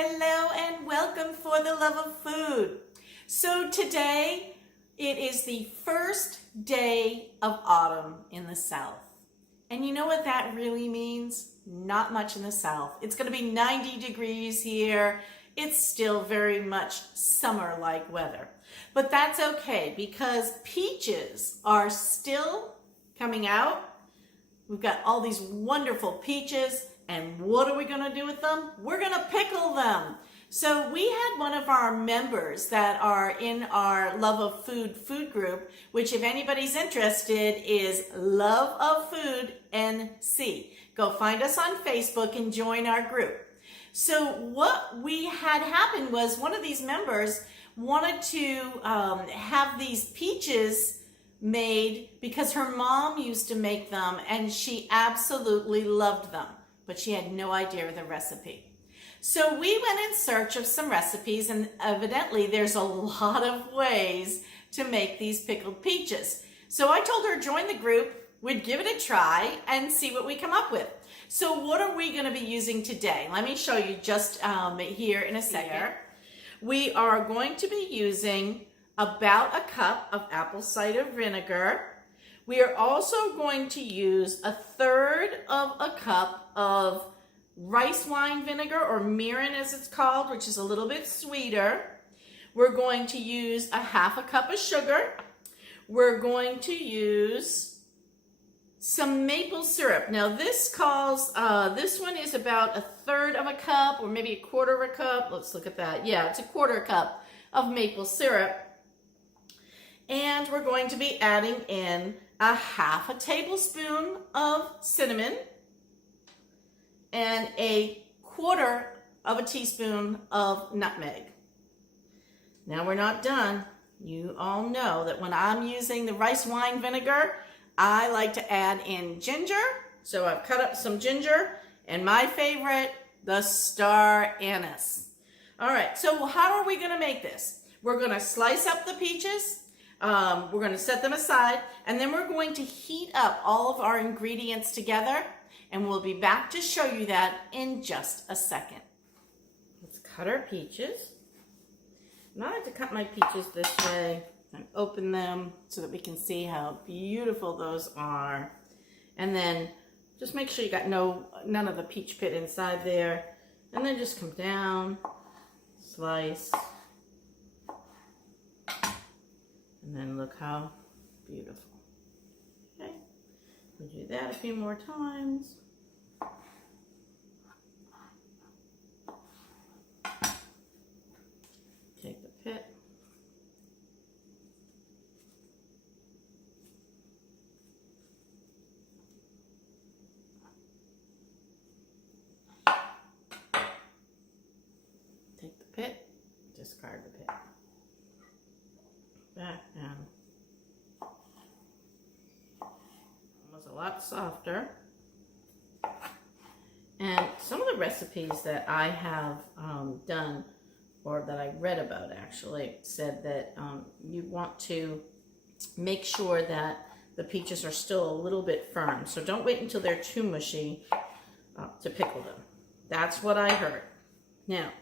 Hello and welcome for the love of food. So today it is the first day of autumn in the South. And you know what that really means? Not much in the South. It's going to be 90 degrees here. It's still very much summer-like weather. But that's okay because peaches are still coming out. We've got all these wonderful peaches. And what are we going to do with them? We're going to pickle them. So we had one of our members that are in our Love of Food group, which if anybody's interested is Love of Food NC. Go find us on Facebook and join our group. So what we had happen was one of these members wanted to have these peaches made because her mom used to make them and she absolutely loved them. But she had no idea of the recipe. So we went in search of some recipes, and evidently there's a lot of ways to make these pickled peaches. So I told her join the group, we'd give it a try and see what we come up with. So what are we going to be using today? Let me show you just here in a second. We are going to be using about a cup of apple cider vinegar. We are also going to use 1/3 of a cup of rice wine vinegar, or mirin as it's called, which is a little bit sweeter. We're going to use 1/2 cup of sugar. We're going to use some maple syrup. Now this one is about 1/3 of a cup, or maybe 1/4 of a cup. Let's look at that. Yeah, it's 1/4 cup of maple syrup. And we're going to be adding in 1/2 tablespoon of cinnamon and 1/4 of a teaspoon of nutmeg. Now we're not done. You all know that when I'm using the rice wine vinegar, I like to add in ginger. So I've cut up some ginger, and my favorite, the star anise. All right, so how are we going to make this? We're going to slice up the peaches. We're going to set them aside, and then we're going to heat up all of our ingredients together, and we'll be back to show you that in just a second. Let's cut our peaches. And I like to cut my peaches this way and open them so that we can see how beautiful those are. And then just make sure you got none of the peach pit inside there. And then just come down, slice. And then look how beautiful. Okay, we'll do that a few more times. Take the pit. Take the pit, discard the pit. Back down. It was a lot softer. And some of the recipes that I have done, or that I read about actually, said that you want to make sure that the peaches are still a little bit firm. So don't wait until they're too mushy to pickle them. That's what I heard. Now,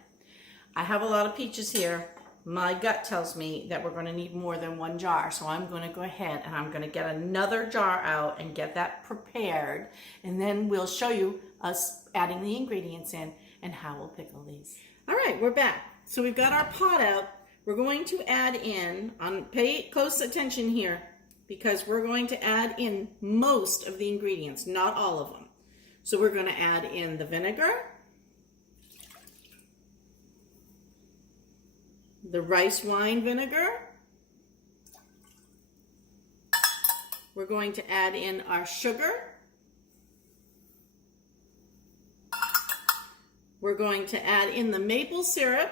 I have a lot of peaches here. My gut tells me that we're going to need more than 1 jar, so I'm going to go ahead and I'm going to get another jar out and get that prepared, and then we'll show you us adding the ingredients in and how we'll pickle these. All right, we're back. So we've got our pot out. We're going to add in, pay close attention here, because we're going to add in most of the ingredients, not all of them. So we're going to add in the vinegar, the rice wine vinegar. We're going to add in our sugar. We're going to add in the maple syrup.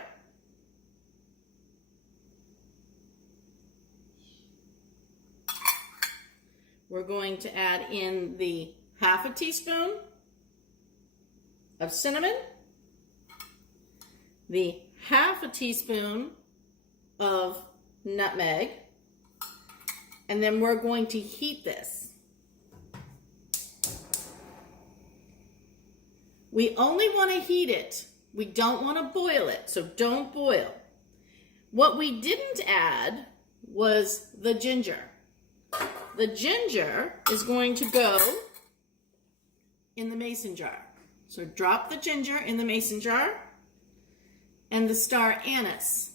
We're going to add in the 1/2 teaspoon of cinnamon, the 1/2 teaspoon of nutmeg, and then we're going to heat this. We only want to heat it We don't want to boil it, so don't boil. What we didn't add was the ginger. The ginger is going to go in the mason jar. So drop the ginger in the mason jar and the star anise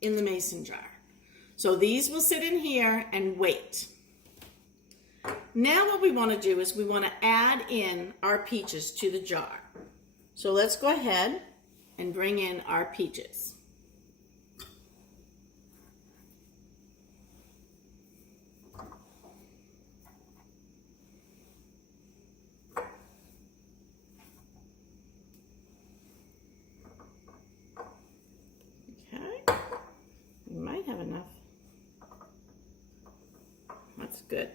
in the mason jar. So these will sit in here and wait. Now what we want to do is we want to add in our peaches to the jar. So let's go ahead and bring in our peaches. We might have enough. That's good.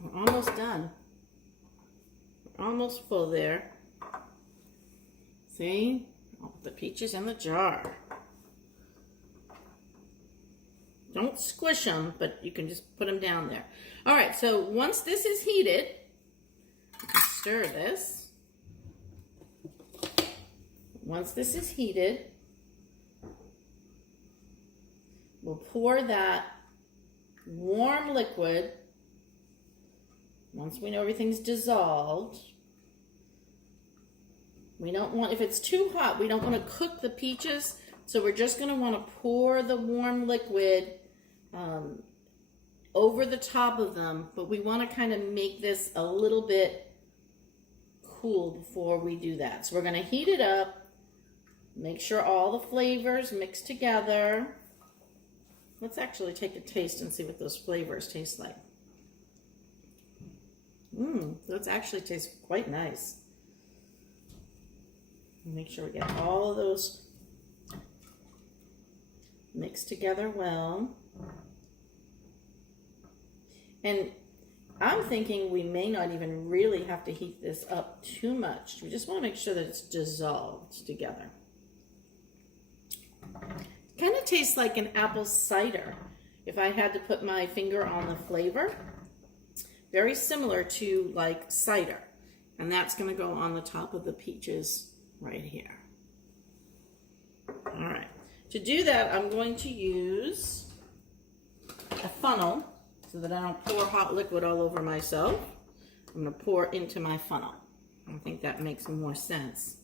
We're almost done. We're almost full there. See? I'll put the peaches in the jar. Don't squish them, but you can just put them down there. All right, so once this is heated, you can stir this. Once this is heated, we'll pour that warm liquid, once we know everything's dissolved. We don't want, if it's too hot, we don't want to cook the peaches, so we're just going to want to pour the warm liquid over the top of them, but we want to kind of make this a little bit cool before we do that. So we're going to heat it up, make sure all the flavors mix together. Let's actually take a taste and see what those flavors taste like. Those actually taste quite nice. Make sure we get all of those mixed together well. And I'm thinking we may not even really have to heat this up too much. We just want to make sure that it's dissolved together. Kind of tastes like an apple cider, if I had to put my finger on the flavor. Very similar to like cider. And that's going to go on the top of the peaches right here. All right. To do that, I'm going to use a funnel so that I don't pour hot liquid all over myself. I'm going to pour into my funnel. I think that makes more sense.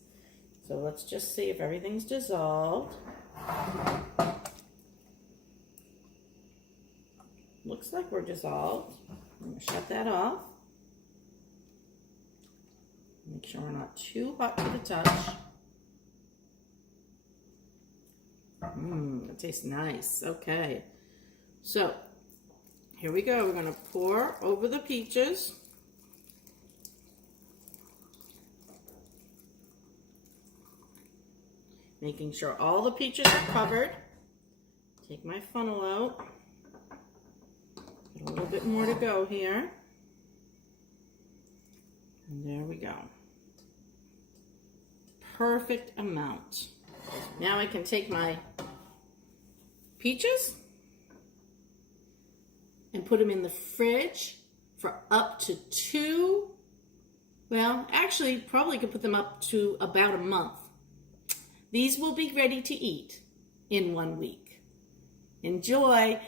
So let's just see if everything's dissolved. Looks like we're dissolved. I'm going to shut that off. Make sure we're not too hot to the touch. It tastes nice. Okay. So, here we go. We're going to pour over the peaches. Making sure all the peaches are covered. Take my funnel out. Got a little bit more to go here. And there we go. Perfect amount. Now I can take my peaches and put them in the fridge for up to actually probably could put them up to about a month. These will be ready to eat in 1 week. Enjoy!